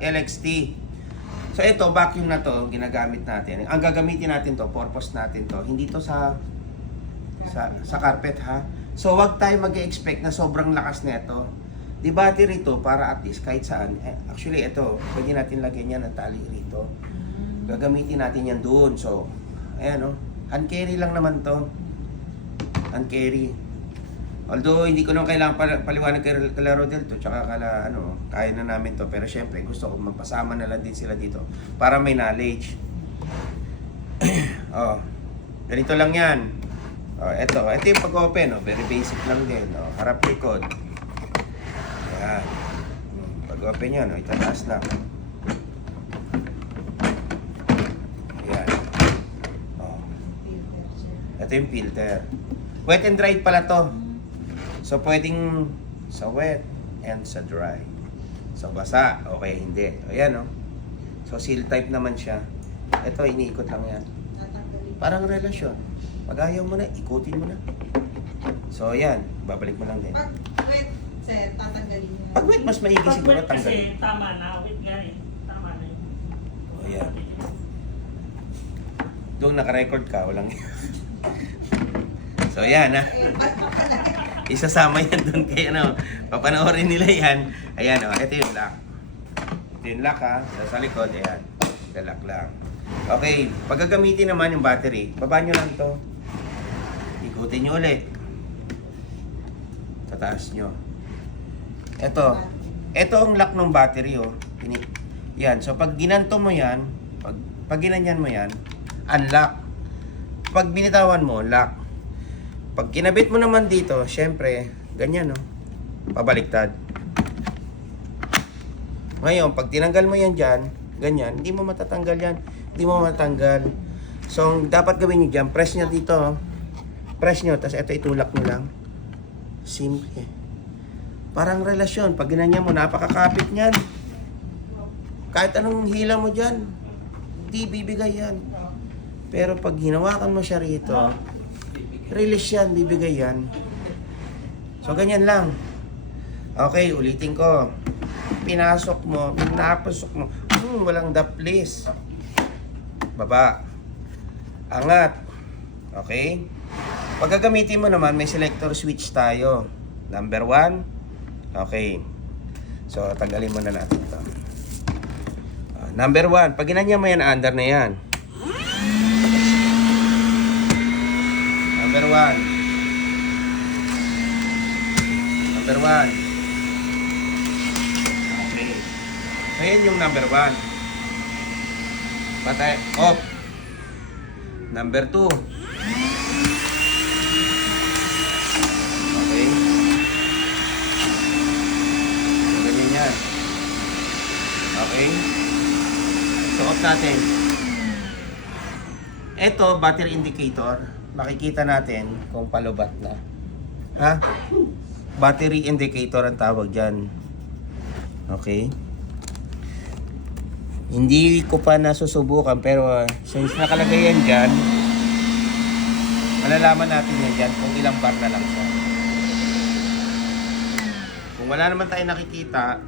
LXT. So ito, vacuum na to, ginagamit natin. Ang gagamitin natin to, purpose natin to, hindi to sa carpet ha. So wag tayo mag-expect na sobrang lakas nito. Di battery to para at least kahit saan. Actually ito, pwede natin lagyan yan ng tali rito. Gagamitin natin yan doon. So, ayan o. Hand carry lang naman to. Hand carry. Although hindi ko naman kailangan paliwanag kay Rodel to, tsaka kaya na namin to. Pero syempre, gusto ko magpasama na lang din sila dito para may knowledge. Oh, ganito lang yan. Oh, ito yung pag-open, very basic lang din. Oh, harap likod. Ayan. Pag-open yan, itataas lang. Ayan. Oh. Ito yung filter. Wet and dry pala to. So, pwedeng sa wet and sa dry. So, basa. Okay, hindi. Ayan, So, seal type naman siya. Ito, iniikot lang yan. Parang relasyon. Pag ayaw mo na, ikutin mo na. So, ayan. Babalik mo lang din. Pag wet, sir, tatanggalin mo. Pag wet, mas maigi siguro tanggalin. Kasi tama na. Wait nga eh. Tama na yun. O, ayan. Doon naka-record ka, walang So, ayan, ha. Isasama yan doon kay papanoorin nila yan. Ayan, ito yung lock. Ito yung lock, ha. Sa likod, ayan. Ito lock lang. Okay, pag gagamitin naman yung battery, baba nyo lang to. Ikutin nyo ulit. Tataas nyo. Ito ang lock ng battery, Yan, so pag ginanto mo yan, pag ginanyan mo yan, unlock. Pag binitawan mo, lock. Pag kinabit mo naman dito, syempre, ganyan, pabaliktad. Ngayon, pag tinanggal mo yan dyan, ganyan, hindi mo matatanggal yan. Hindi mo matanggal. So, ang dapat gawin nyo dyan, press nyo dito, press nyo, tapos ito itulak nyo lang. Simple. Parang relasyon. Pag ginanyan mo, napakakapit nyan. Kahit anong hila mo dyan, hindi bibigay yan. Pero pag hinawakan mo siya rito, release yan, bibigay yan. So, ganyan lang. Okay, ulitin ko. Pinasok mo, walang daplis. Baba. Angat. Okay? Pag gagamitin mo naman, may selector switch tayo. Number 1. Okay. So, tanggalin muna natin ito. Number 1. Pag ginanyan mo yan, under na yan. Number 1. Number 1. Okay. Ayan yung number 1. Patay. Off. Number 2. Okay. So, ganyan yan. Okay. So, off natin. Ito, battery indicator. Makikita natin kung palubat na. Ha? Battery indicator ang tawag dyan. Okay? Hindi ko pa nasusubukan pero since nakalagay yan dyan, malalaman natin yan dyan kung ilang bar na lang siya. Kung wala naman tayo nakikita,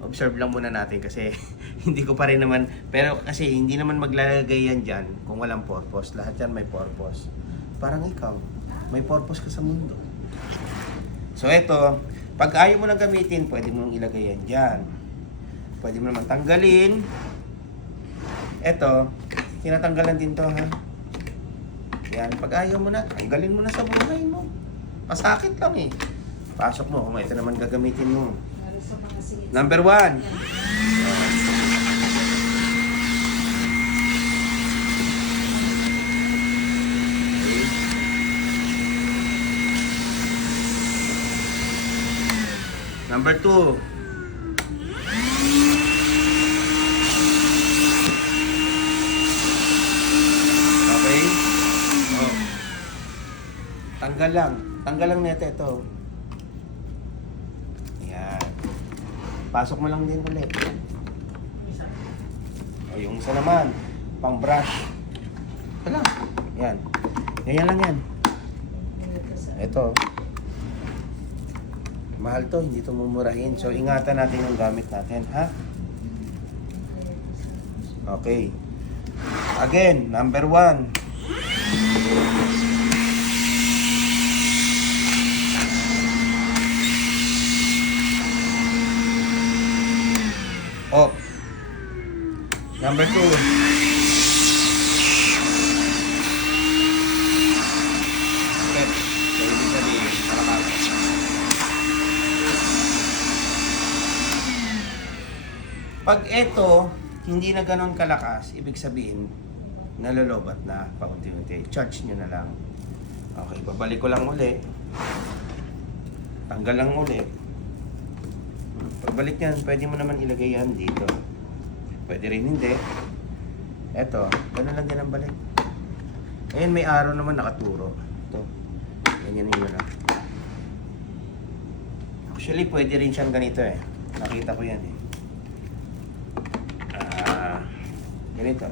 observe lang muna natin kasi hindi ko pa rin naman, pero kasi hindi naman maglalagay yan dyan kung walang purpose. Lahat yan may purpose. Parang ikaw, may purpose ka sa mundo. So ito, pag ayaw mo nang gamitin, pwede mo nang ilagay yan dyan. Pwede mo naman tanggalin. Ito, tinatanggalan din to, ha. Yan, pag ayaw mo na, tanggalin mo na sa buhay mo. Masakit lang eh. Pasok mo kung ito naman gagamitin mo. Number 1. Number 2. Okay? Oh. Tanggal lang. Tanggal lang nito ito. Yan. Pasok mo lang din ulit. O, yung isa naman. Pang brush. Ito lang. Yan. Ganyan lang yan. Ito. Mahal to, hindi to mumurahin. So, ingatan natin yung gamit natin, ha? Okay. Again, number 1. Off. Number 2. Step. So, ibig sabihin, malakas. Pag ito, hindi na ganun kalakas, ibig sabihin, nalolobat na paunti-unti. Charge nyo na lang. Okay, babalik ko lang uli. Tanggal lang uli. Pagbalik yan, pwede mo naman ilagay yan dito. Pwede rin hindi. Eto, ganun lang din ang balik. Ayan, may araw naman nakaturo. Ito. Ganyan yun lang. Actually, pwede rin siyang ganito eh. Nakita ko yan eh. Ganito.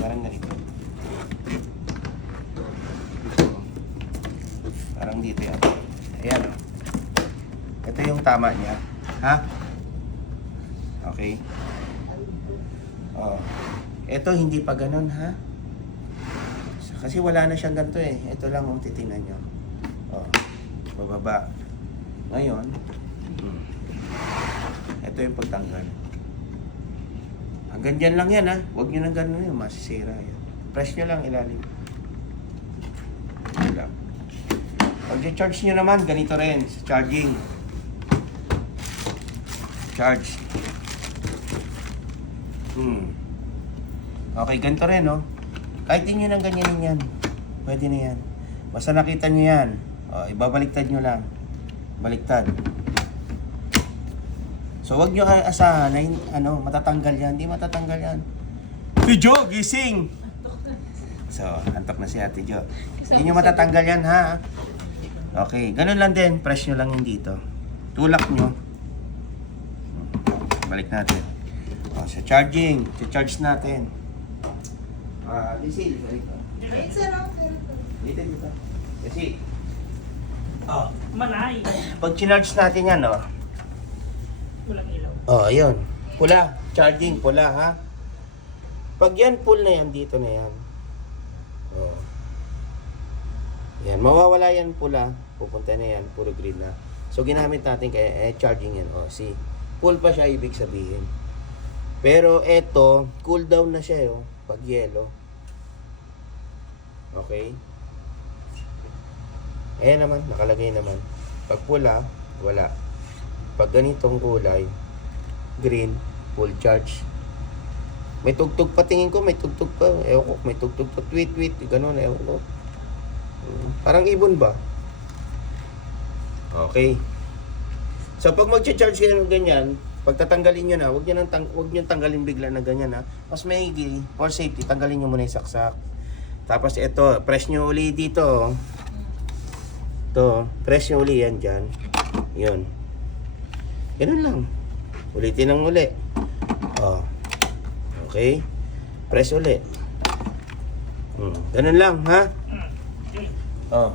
Parang ganito. Parang dito yan. Ayan o. Ito yung tama niya. Ha? Okay. Oh. Ito hindi pa ganun ha. Kasi wala na siyang ganito eh. Ito lang kung titingnan nyo. Oh. Bababa. Ngayon. Ito yung pagtanggal. Hanggang dyan lang yan ha. Huwag nyo nang ganun yun. Masisira yan. Press nyo lang ilalim. Wala. Pag i-charge nyo naman, ganito rin. Sa charging. Charge. Okay, ganito rin no. Kahit di nyo nang ganyanin yan. Pwede na yan. Basta nakita nyo yan. O, ibabaliktad nyo lang. Baliktad. So, wag nyo asahan na matatanggal yan. Hindi matatanggal yan. Si Jo, gising! So, antok na si Ate Jo. Hindi nyo matatanggal yan, ha? Okay, ganun lang din. Press nyo lang yung dito. Tulak nyo. Balik natin. O, sa charging. Charge natin. Lisil, dito. Wait, sir, okay. Dito. Kasi, Manay. pag chinarge natin yan, no? Walang ilaw. Oh, ayun. Pula. Charging, pula, ha? Pag yan, full na yan, dito na yan. Oh. Yan, mawawala yan pula. Pupunta na yan, puro green na. So, ginamit natin kaya, charging yan. Oh, see? Full pa siya, ibig sabihin. Pero, eto, cool down na siya, oh. Pag yellow. Okay? Ayan naman, nakalagay naman. Pag pula, wala. Pag ganitong kulay, green, full charge. May tugtog pa, tingin ko, may tugtog pa. Ewan ko, may tugtog pa, tweet, gano'n, ewan ko. Parang ibon ba? Okay. So, pag mag-charge kayo ng ganyan, pag tatanggalin nyo na, huwag nyo tanggalin bigla na ganyan ha. Mas maigi, for safety, tanggalin nyo muna yung saksak. Tapos ito, press nyo uli dito. Ito, press nyo uli yan dyan. Yun. Ganun lang. Ulitin ng uli. Oh. Okay. Press uli. Ganun lang, ha? Oh.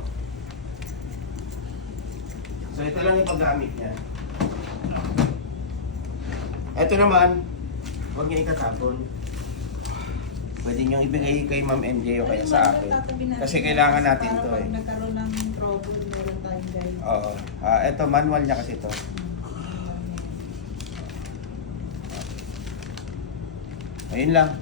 So, ito lang yung paggamit niya. Ito naman, huwag niyo ikatapon. Pwede niyo ibigay kay Ma'am MJ o kaya sa akin. Kasi kailangan natin para to pag eh. nagkaroon ng trouble, meron tayong guide. Oo. Ito, manual niya kasi ito. Ayun lang.